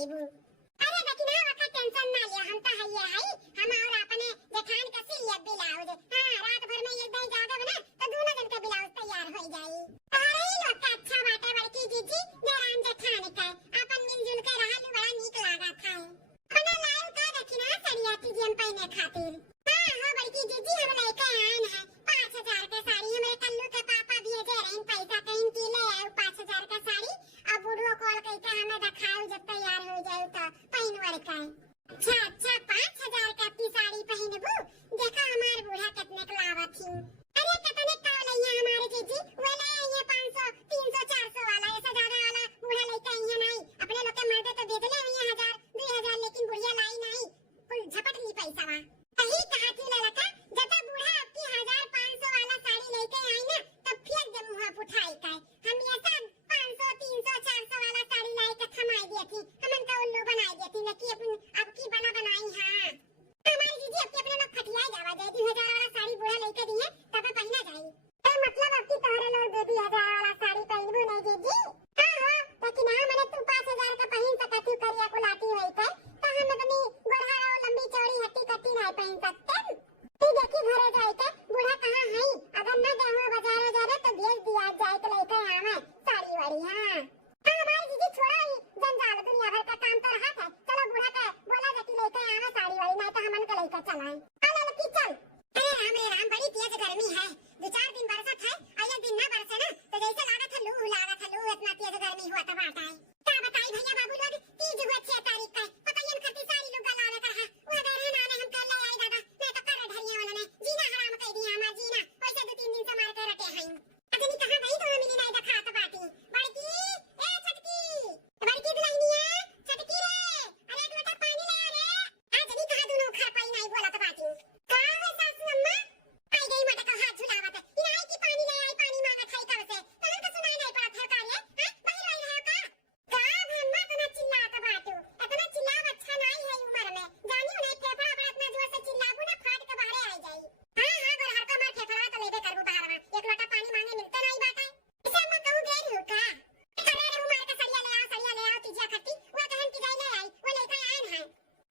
जाइबू। अरे लेकिन हां का टेंशन ना लिया, हम तो हइए हई, हम और अपने जेठान का सिलिया ब्लाउज, हां रात भर में एक दिन जागा बना तो दोनों जन का ब्लाउज तैयार हो जाई। अरे ई लोग का अच्छा बाटे बड़की जीजी, देरान जेठान का अपन मिलजुल के रहल बड़ा नीक लागत है। खाना लाल का देखी ना सड़िया की जेम पहने खातिर। हां हो बड़की जीजी, हम लेके आए हैं 5000 का साड़ी, हमारे कल्लू के पापा भेजे रहे पैसा कहीं की ले आए 5000 का साड़ी। अब बुढ़ो कॉल करके हमें दिखाओ जब तैयार हो जाए तो पहनवर का। अच्छा अच्छा 5000 का की साड़ी पहनबू, देखा हमार बूढ़ा कितने के लावत थी। अरे कितने का लइया हमारे जीजी, वो ले ये 500 300 400 वाला, ऐसा ज्यादा वाला बूढ़ा लेके आई है नहीं। अपने लोग के मर्दे तो दे देले हैं 1000 2000, लेकिन बुढ़िया लाई नहीं, कुल झपट ली पैसा वा। कहीं कहा थी ललका, जब बूढ़ा आपकी 1500 वाला साड़ी लेके आई ना तब फेंक दे मुंह उठाई का। हम ये सब 500 300 400 वाला साड़ी लाई के थमाई दी थी, हमन का उल्लू बनाई दी थी, लेकिन अपन अब की बना बनाई। हां हमारी जीजी अब अपने लोग खटिया जावा दे 2000 वाला साड़ी बूढ़ा लेके दिए तब पहना जाई। तो मतलब अब की तोहरे लोग दे 2000 वाला साड़ी पहनबू नहीं जीजी। हां हो लेकिन हां मैंने तू 5000 का पहन सकती करिया को लाती होई पे, तो हम अपनी गोढ़ा और लंबी चौड़ी हट्टी कट्टी नहीं पहन सकते। तू देखी घरे जाए के बूढ़ा कहां है, अगर न गए बाजार जावे तो भेज दिया जाए तो लेके आवे साड़ी वाड़ी। हां हमारी जीजी छोड़ा ही जंजाल, दुनिया भर का काम तो रहा था, चलो बूढ़ा का बोला जाती लेके आवे साड़ी वाड़ी, नहीं तो हमन को लेकर चलाएं। चलो लकी चल। अरे राम बड़ी तेज गर्मी है, 2-4 दिन बरसत है, और एक दिन ना बरसे ना तो जैसे लागत है लू लागत है लू, इतना तेज गर्मी हुआ तो बात है। क्या बताई भैया बाबू लोग, तीज हुआ 6 तारीख का, पता ही खती सारी लोग गलावे कर है, वो गए ना हम कर ले आई दादा, मैं तो कर ढरिया वाला ने जीना हराम कर दिया हमार जीना, वैसे 2-3 दिन से मार के रटे हैं। अजनी कहां गई तो मिली नहीं दिखा तो बाती। बड़की ए छटकी, बड़की दुल्हनिया छटकी रे, अरे एक लोटा पानी ले आ रे। अजनी कहां दोनों खा पाई नहीं बोला तो बाती। का है सासू अम्मा, आई गई मटे का हाथ झुलावत है, इनाई की पानी ले आई, पानी मांगत है कब से, तलन का सुनाई नहीं पड़त है कार्य। हां बाहर आई रहे का अम्मा तना चिल्लात बाटू, इतना चिल्लाव अच्छा नहीं है उम्र में, जानी नहीं फेफड़ा अपना इतना जोर से चिल्लाबू ना फाट के बाहर आ जाई। हां गोर हर का मार फेफड़ा तो लेबे करबू बाहर में, एक लोटा पानी मांगे मिलता नहीं बाटा। इसे अम्मा कहूं गई हो का, अरे रे मार का सरिया ले आओ तिजिया खट्टी, वो कहन की जाई ले आई, वो लेके आए हैं।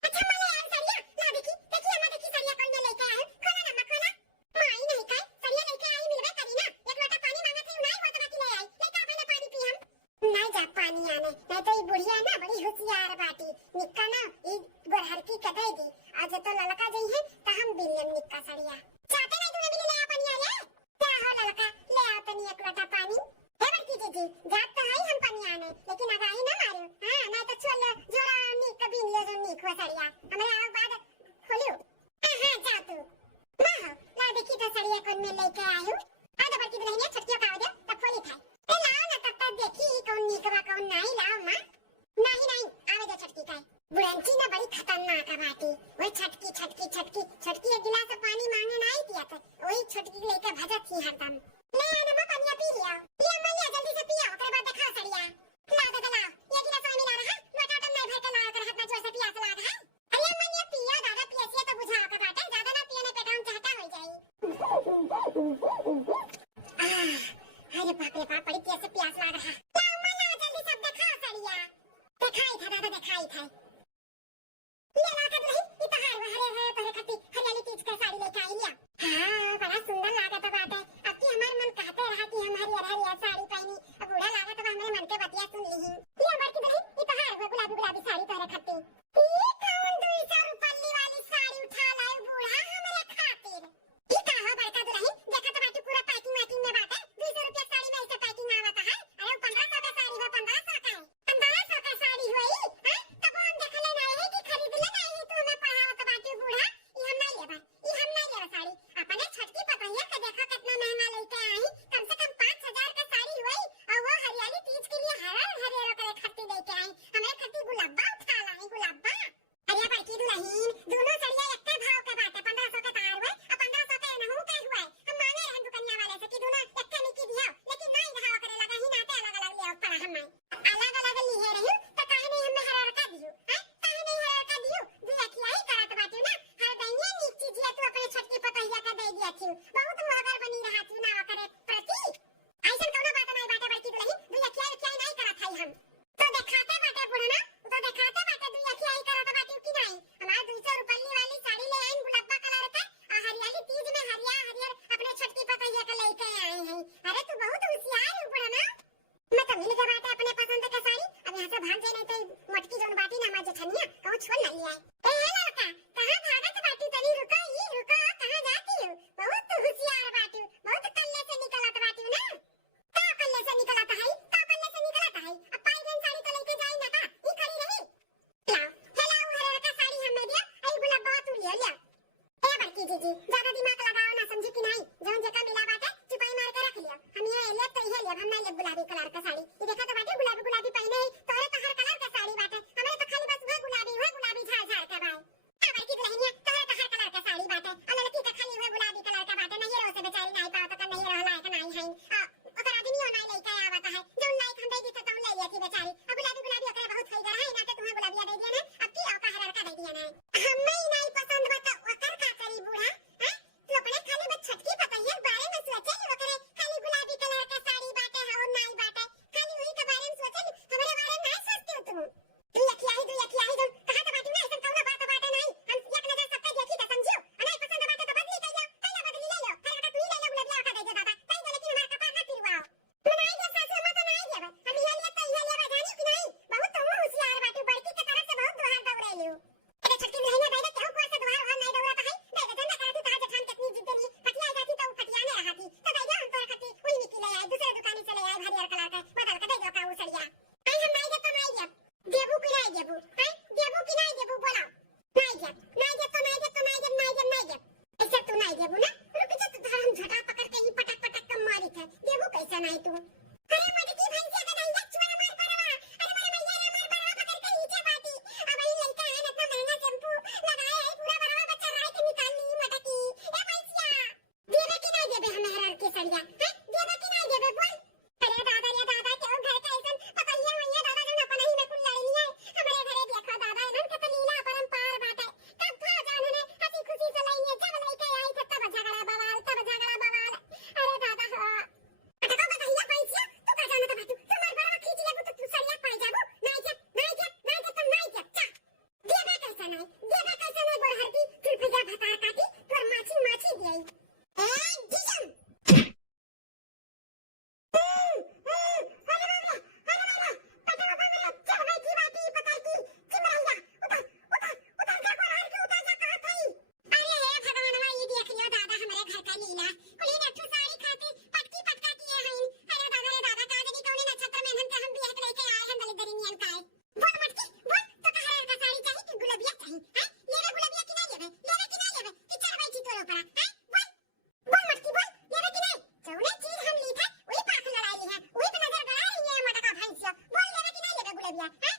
अच्छा मैं ले आई सरिया, ला देखी अम्मा देखी सरिया कौन में लेके आए, खोला ना मत खोला। माई नहीं का सरिया लेके आई मिलबे करी ना, एक लोटा पानी मांगा थी नहीं वो तो बाकी ले आई, लेके पहले पानी पी हम। नहीं जा पानी आने, नहीं तो ये बुढ़िया ना बड़ी होशियार बाटी, निक्का ना ये गोरहर की कदे दी, आज तो ललका गई है तो हम बिलियन निक्का सरिया चाहते नहीं तूने मिले ले आ पानी आ रे, क्या हो ललका ले आओ तनी एक लोटा पानी। हे बड़की जीजी जात तो है हम पानी आने, लेकिन आगाही ना मारो। हां नहीं तो चल जोरा नी कभी ले जो नी खो सरिया हमें आओ बाद खोलियो। हां जा तू मां ला देखी तो सरिया कौन में लेके आयो, आ दबड़ की दुल्हनिया छटकिया पाव दे तब खोली था। ए लाओ ना तब तक देखी कौन नीकवा कौन नहीं, लाओ मां। नहीं आवे दे छटकी का, बुढ़ंची ना बड़ी खतरनाक है बाटी, वही छटकी छटकी छटकी छटकी एक गिलास पानी मांगे नहीं दिया था, वही छटकी लेके भजत थी हरदम। ले आना मां पानी पी लिया, ले अम्मा ले जल्दी से पिया, ओकरे बाद देखा सरिया ला दे लाओ, ये गिलास में मिला रहा लोटा तो नहीं भर के लाओ कर हाथ में जोर से प्यास लगा है। अरे अम्मा ये पिया दादा पियसिए तो बुझाओ के बाटे, ज्यादा ना पिए ने पेटाउं चाहता हो जाई। अरे बाप रे बाप बड़ी तेज से प्यास लग रहा, लाओ अम्मा लाओ जल्दी सब देखा सरिया, दिखाई था दादा दिखाई था, ले ला के दुल्हन इतहार हरे तोरे खट्टी हरियाली तीज का साड़ी लेके आई लिया। हां बड़ा सुंदर लागत बात है, अब की हमार मन कहते रहा कि हम हरियर साड़ी पहनी, अब बूढ़ा लागत बा हमारे मन के बतिया सुन ली। ले बड़की दुल्हन इतहार गुलाबी साड़ी तोरे खट्टी, ये कौन 200 रुपये वाली साड़ी उठा लाए बूढ़ा हमरे खातिर। ई का हो बड़का दुल्हन देखा तो बाटी पूरा पैकिंग में बात है, 200 रुपया साड़ी में ऐसे पैकिंग आवत है, अरे 1500 का साड़ी हो 1500 का है, 1500 का साड़ी होई हां तब हम ले नहीं तो मटकी जोन बाटी ना माजे छनिया कहूं छोड़ ना लिया ए हेलो का कहां भागत बाटी तनी रुको कहां जाती हो बहुत होशियार बाटी बहुत कल्ले से निकलत बाटी ना का कल्ले से निकलत है अब पाई गन साड़ी तो लेके जाई ना का ई खड़ी रही लाओ हेलो हरे का साड़ी हमें दिया आई गुलाब बहुत उड़िया लिया ए बड़की जीजी ज्यादा दिमाग लगाओ ना समझी कि नहीं जोन जका मिला बात है चुपाई मार के रख लियो हम ये ले तो ये ले हम ना ले गुलाबी कलर का साड़ी ये देखा तो बाटे गुलाबी पहने तोरे तो हर कलर का साड़ी बाटे हमें तो खाली बस वह गुलाबी झाड़ झाड़ के भाई आ बड़की दुल्हनिया तोरे तो हर कलर का साड़ी बाटे और लड़की का खाली वह गुलाबी कलर का बाटे नहीं रो से बेचारी नहीं पाओ तो नहीं रह लायक नहीं है ओकर आदमी हो नहीं लेके आवत है जो लायक हम दे दी तो ले लिया थी बेचारी अब गुलाबी ओकरा बहुत खरीदा है ना तो तुम्हें गुलाबिया दे दिया ना अब की ओका हर का दे दिया ना हमें ही नहीं पसंद बता ओकर का करी बूढ़ा हैं तू अपने खाली बस छटकी पतैया बारे में सोचे नहीं ओकरे खाली गुलाबी कलर का साड़ी बाटे है और नहीं बाटे खाली वही के बारे में सोचे हमारे बारे में नहीं सोचती हो तुम तू यखिया ही तुम कहां तो बाटी ना ऐसा कौन बात बाटे नहीं हम एक नजर सबका देखी तो समझियो नहीं पसंद बाटे तो बदली कर लो पहले बदली ले लो हर का तू ही ले लो गुलाबिया का दे दे दादा कहीं तो लेकिन हमारा कपड़ा ना फिरवाओ तू नहीं दे सासू मत नहीं देबे हम ये ले तो ये ले जानी कि नहीं बहुत तुम होशियार बाटी बड़की के तरफ से बहुत दुहार दौड़े लियो अरे छटकी दुल्हनिया दादा केहू को से दुहार और नहीं दौड़ता है दादा धंधा करती ताज ठान कितनी जिद्दी पटिया जाती तो पटिया ने रहती तो दादा हम तो रखती वही निकले आए दूसरे दुकान से ले आए हरियर कलर का बदल के दे दो का उसड़िया आई हम नहीं दे तो नहीं दे देबू कि नहीं देबू हैं देबू कि नहीं देबू बोलो नहीं दे तो नहीं दे ऐसे तू नहीं देबू ना रुक जा तू हम झटा पकड़ के ही पटक के मारी थे देबू कैसे नहीं तू अरे मटकी भैंसिया का नहीं चुरा मार परवा अरे मेरे मैया ने मार परवा पकड़ के नीचे बाटी अब ये लड़का है इतना महंगा शैम्पू लगाया है पूरा बरवा बच्चा राय के निकाल ली मटकी ए भैंसिया देबे कि नहीं देबे हमें हर के सड़िया हैं देबे कि नहीं देबे बोल अरे दादा के घर का ऐसन पकड़िया मैया दादा जन अपन ही में कुल लड़नी है हमारे घरे देखो दादा इधर के तो लीला परंपार बाटे कब था जाने ने हंसी खुशी से लइए जब लेके आई तब झगड़ा बवाल अरे दादा हो अटका बताइया पैसा तू का जाना तो बातू तू मार बड़ा खींच लेबू तो तू सरिया पाई जाबू नहीं जा तो नहीं जा चा देबे कैसा नहीं बोल हरती फिर भैया भतार काटी तोर माछी दियई ए जिजम बोल देवे कि नहीं लेवे गुलाबिया हैं